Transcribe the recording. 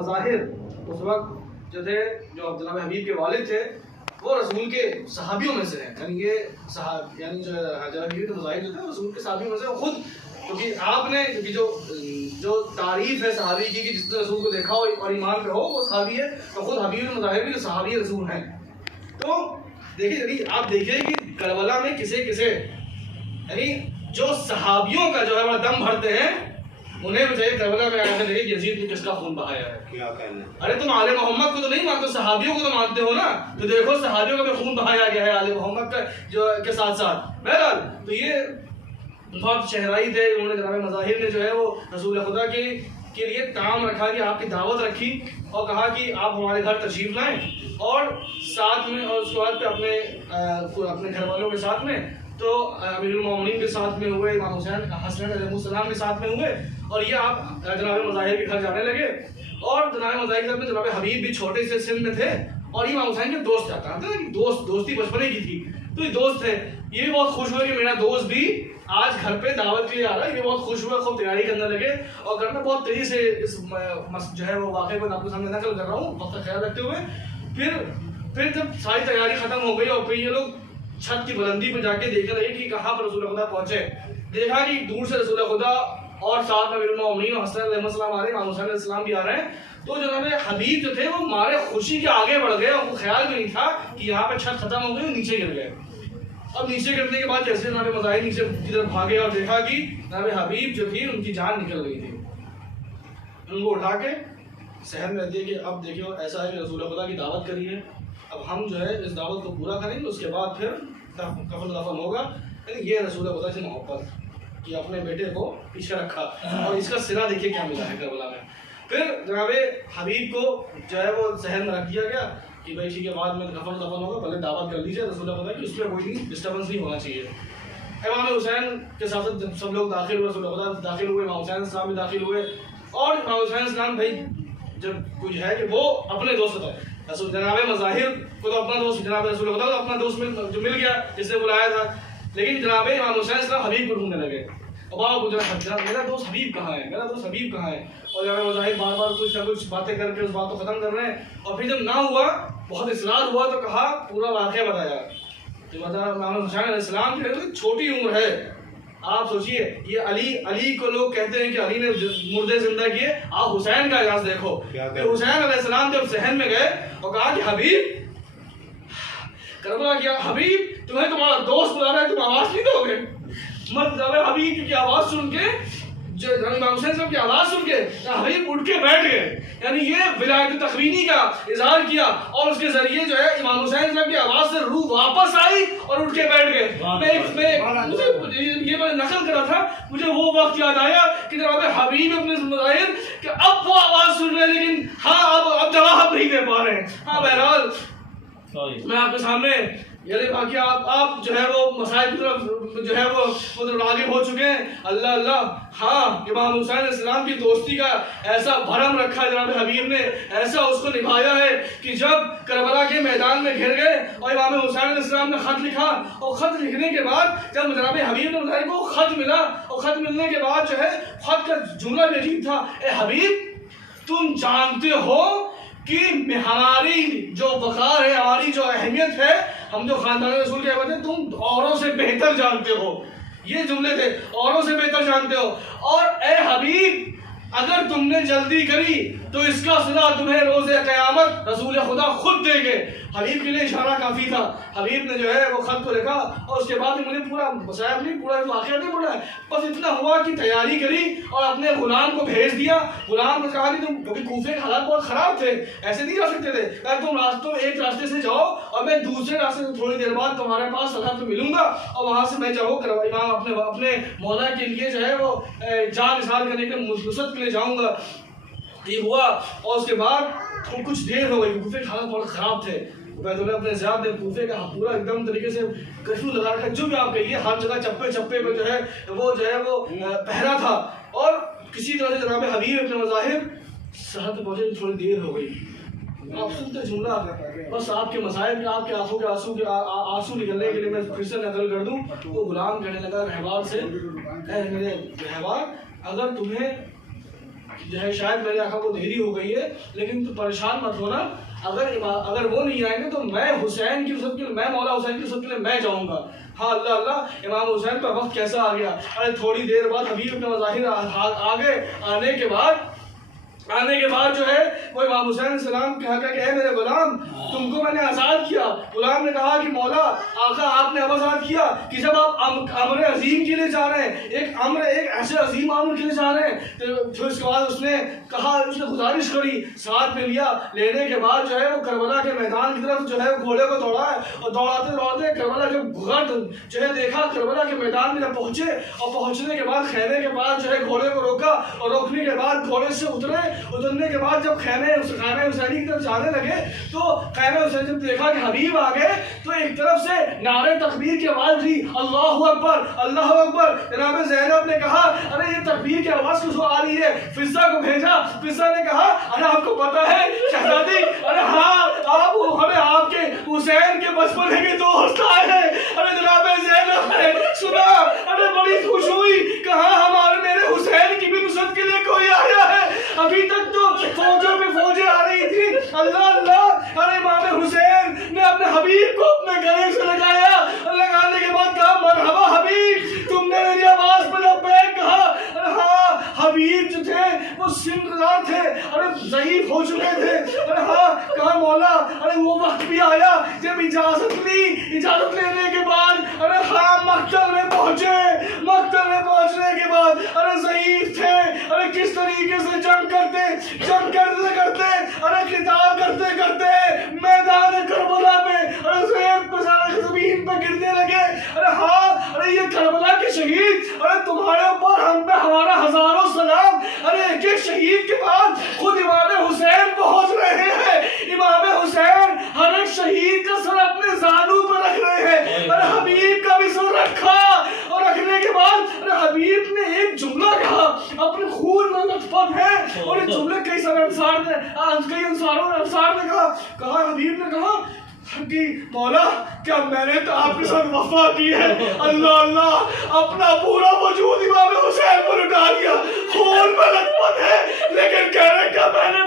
मज़ाहिर उस वक्त जो थे, जो जनाब हबीब के वालिद थे, वो रसूल के सहाबियों में से हैं। यानी ये यानी जो जनाब हबीब के मज़ाहिर जो थे रसूल के सहाबियों में से खुद, क्योंकि आपने क्योंकि जो तारीफ़ है सहाबी की कि जिसने रसूल को देखा हो और ईमान पे हो वो सहाबी है, तो खुद हबीब के मज़ाहिर भी सहाबी रसूल हैं। तो देखिए, यदि आप देखिए कि करबला में किसे किसे, यानी जो सहाबियों का जो है वह दम भरते हैं, उन्हें बताइए करबला में आया था यजीद ने किसका खून बहाया है। क्या कहना? अरे तुम आले मोहम्मद को तो नहीं मानते, सहाबियों को तो मानते हो ना, तो देखो सहाबियों का भी खून बहाया गया है आले मोहम्मद का जो के साथ साथ। बहरहाल तो ये बहुत शहराई थे, उन्होंने जनाब मज़ाहिर ने जो है वो रसूल खुदा के लिए ताम रखा कि आपकी दावत रखी और कहा कि आप हमारे घर तशरीफ़ लाएं और साथ में, और उसके बाद अपने घर वालों के साथ में, तो अमीरुल मोमिनीन के साथ में हुए, इमाम हुसैन हसन अलैहिस्सलाम के साथ में हुए, और ये आप जनाब मज़ाहिर के घर जाने लगे। और जनाब मज़ाहिर के घर में जनाब हबीब भी छोटे से सिन में थे और इमाम हुसैन के दोस्त जाता था कि दोस्ती बचपने की थी, तो ये दोस्त थे। ये भी बहुत खुश हुए कि मेरा दोस्त भी आज घर पे दावत के लिए आ रहा है। ये बहुत खुश हुआ, खूब तैयारी करने लगे और घर में बहुत तेजी से इस जो है वो वाक़े को आपके सामने नकल कर रहा हूँ वक्त का ख्याल रखते हुए। फिर जब सारी तैयारी खत्म हो गई और फिर ये लोग छत की बुलंदी पे जाके देख रहे कि कहाँ पर रसूल खुदा पहुंचे। देखा कि दूर से रसूल खुदा और साथ में अमीरुल मोमिनीन हसन अलैहिस्सलाम आ रहे हैं, इमाम हुसैन अलैहिस्सलाम भी आ रहे हैं। तो जनाब हबीब जो थे वो मारे खुशी के आगे बढ़ गए, उनको ख्याल भी नहीं था कि यहाँ पे छत खत्म हो गई, नीचे गिर गए। अब नीचे गिरने के बाद जैसे जनाब मज़ाहिर नीचे की तरफ भागे और देखा कि जनाब हबीब जो थी उनकी जान निकल गई थी। उनको उठा के सहन में दिए कि अब देखियो ऐसा है कि रसूल खुदा की दावत करी है, अब हम जो है इस दावत को पूरा करेंगे, उसके बाद फिर कफन दफन होगा। यानी ये रसूल खुदा से मोहब्बत कि अपने बेटे को पीछे रखा और इसका सिरा देखिए क्या मिला है करबला में। फिर जनाब हबीब को जो है वो सहन में रख दिया गया कि भाई ठीक है, बाद में कफन दफन होगा, पहले दावत कर लीजिए रसूल खुदा की, उसमें कोई नहीं डिस्टर्बेंस नहीं होना चाहिए। इमाम हुसैन के साथ सब लोग दाखिल हुए, रसूल खुदा दाखिल हुए, इमाम हुसैन इस्लाम भी दाखिल हुए। और इमाम हुसैन इस्लाम भाई जब कुछ है कि वो अपने दोस्त थे, रसूल जनाब मज़ाहिर को तो अपना दोस्त, जनाब रसूल खुदा को अपना दोस्त मिल गया जिसने बुलाया था, लेकिन जनाब इमाम हुसैन इस्लाम हबीब को ढूंढने लगे। और बाबा पूछा मेरा दोस्त हबीब कहाँ है, मेरा दोस्त हबीब कहाँ है। और जनाब मज़ाहिर बार बार कुछ ना कुछ बातें करके उस बात को ख़त्म कर रहे हैं। और फिर जब ना हुआ, बहुत इसरार हुआ, तो कहा पूरा वाक़या बताया। तो इमाम हुसैन अलैहिस्सलाम जो है छोटी उम्र है, आप सोचिए, ये अली को लोग कहते हैं कि अली ने मुर्दे जिंदा किए, आप हुसैन का इजाज़ देखो। तो हुसैन अलैहिस्सलाम जब सहन में गए और कहा कि हबीब, करबला किया, हबीब तुम्हें तुम्हारा दोस्त बुला रहा है, तुम आवाज़ नहीं दोगे? मतलब हबीब की आवाज़ सुन के, जो इमाम हुसैन साहब की आवाज़ सुन के हबीब उठ के बैठ गए। यानी ये विलायत तकवीनी का इजहार किया और उसके जरिए जो है इमाम हुसैन साहब की आवाज़ से रूह वापस आई और उठ के बैठ गए। ये मैं नकल करा था, मुझे वो वक्त याद आया कि जनाब हबीब अपने मज़ाहिर कि अब वो आवाज़ सुन रहे हैं, लेकिन हाँ अब जवाब नहीं दे पा रहे हैं। हाँ बहरहाल मैं आपके सामने यानी बाकी आप जो है वो मसाइल की तरफ जो है वो मतलब आगे हो चुके हैं। अल्लाह अल्लाह, हाँ इमाम हुसैन इस्लाम की दोस्ती का ऐसा भरम रखा जनाब हबीब ने, ऐसा उसको निभाया है कि जब करबला के मैदान में घिर गए और इमाम हुसैन इस्लाम ने ख़त लिखा, और ख़त लिखने के बाद जब जनाब हबीब ने बताया को ख़त मिला, और ख़त मिलने के बाद जो है ख़त का जुमला भी अजीब था, ए हबीब तुम जानते हो कि हमारी जो वक़ार है, हमारी जो अहमियत है, हम जो ख़ानदान रसूल के अहमियत है, तुम औरों से बेहतर जानते हो। ये जुमले थे, औरों से बेहतर जानते हो। और ए हबीब अगर तुमने जल्दी करी तो इसका सिला तुम्हें रोज़े क़यामत रसूल खुदा खुद देंगे। हबीब के लिए इशारा काफ़ी था। हबीब ने जो है वो ख़त को लिखा और उसके बाद मुझे पूरा मसायब नहीं, पूरा वाक़या नहीं पड़ा, बस इतना हुआ कि तैयारी करी और अपने ग़ुलाम को भेज दिया। ग़ुलाम ने कहा कि तुम, क्योंकि कूफे के हालात बहुत ख़राब थे, ऐसे नहीं जा सकते थे, अगर तुम एक रास्ते से जाओ और मैं दूसरे रास्ते से थोड़ी देर बाद तुम्हारे पास सलाह तो मिलूंगा और वहाँ से मैं जाऊँ इमाम अपने मौला के लिए जो है वो जान इज़हार करने के नुसरत के लिए जाऊँगा। ये हुआ और उसके बाद तो कुछ देर हो गई, कूफे के हालात बहुत ख़राब थे। उबैदुल्लाह इब्न ज़ियाद ने कूफे का पूरा एकदम तरीके से कर्फ्यू लगा रखा, जो भी आप कहिए, हर जगह चप्पे चप्पे पे जो है वो पहरा था। और किसी तरह से जनाब हबीब अपने मज़ाहिर सरहद पहुँचे, थोड़ी देर हो गई। आप सुनते जुमला, बस आपके मसाइब, आपके आंखों के आंसू निकलने के लिए मैं फिर से नकल कर दूँ। तो गुलाम कहने लगा रहबार से, मेरे रहबार, अगर तुम्हें जो है शायद मेरी आंखों को देरी हो गई है, लेकिन तो परेशान मत होना, अगर वो नहीं आएंगे तो मैं हुसैन की नुसरत के लिए, मैं मौला हुसैन की नुसरत के लिए मैं जाऊंगा। हाँ अल्लाह अल्लाह, इमाम हुसैन का वक्त कैसा आ गया। अरे थोड़ी देर बाद हबीब के मज़ाहिर आ गए। आने के बाद जो है वो इमाम हुसैन सलाम कहा कि ऐ मेरे गुलाम, तुमको मैंने आज़ाद किया। गुलाम ने कहा कि मौला आका आपने अब आज़ाद किया कि जब आप अमर अजीम के लिए जा रहे हैं, एक ऐसे अजीम अमर के लिए जा रहे हैं, तो फिर उसके बाद उसने कहा, उसने गुजारिश करी, साथ में लिया। लेने के बाद जो है वो करबला के मैदान की तरफ जो है घोड़े को दौड़ा है, और दौड़ाते दौड़ाते करबला जब जो है देखा, करबला के मैदान में जब पहुंचे, और पहुंचने के बाद खैमे के पास जो है घोड़े को रोका, और रोकने के बाद घोड़े से उतरने के बाद जब खैमे हुसैनी की तरफ जाने लगे, तो खैमे हुसैन जब देखा कि हबीब आ गए, तो एक तरफ से नारे तकबीर की आवाज दी, अल्लाहु अकबर अल्लाहु अकबर। जनाब ज़ैनब ने कहा, अरे ये तकबीर की आवाज किसको आ रही है? फिज़ा को भेजा। फिज़ा ने कहा, अरे आपको पता है शहजादी, अरे हाँ आपके हुसैन के बचपन के दोस्त आए हैं। अरे जनाब ज़ैनब ने सुना, अरे बड़ी खुश हुई, कहा हमारे मेरे हुसैन की भी नुसरत के लिए कोई आया है। अभी तक तो फौजों पे फौजें आ रही थी, अल्लाह अल्लाह। अरे इमाम हुसैन ने अपने हबीब को अपने गले से लगाया, लगाने के बाद कहा, मरहबा हबीब, तुमने मेरी आवाज पर लब्बैक कहा। अरे हाँ, हबीब जो थे वो सिंगदार थे, अरे ज़ईफ हो चुके थे। अरे हाँ, कहा मौला, अरे वो वक्त भी आया जब इजाजत लेने के बाद, अरे हाँ मक्तल में पहुंचे। मक्तल में पहुंचने के बाद अरे ज़ईफ थे, अरे किस तरीके से जंग करते अरे किताब करते मैदान करबला पे, अरे ज़मीन पे गिरने लगे। अरे हाँ, अरे ये करबला के शहीद, अरे तुम्हारे ऊपर हम पे हमारा हजारों सलाम। अरे एक शहीद के बाद खुद इमाम हुसैन पहुंच रहे हैं। इमाम हुसैन हर एक शहीद का सर अपने ज़ानू पर रख रहे हैं। अरे हबीब का भी सर रखा, और रखने के बाद अरे हबीब ने एक जुमला कहा, अपने खून में लथपथ है, और इस जुमले कई अंसार ने कहा हबीब ने कहा कि मौला, क्या मैंने तो आपके साथ वफा की है? अल्लाह अल्लाह, अपना पूरा वजूद इमाम हुसैन पर उठा दिया, खून में लथपथ है, लेकिन कह रहे क्या मैंने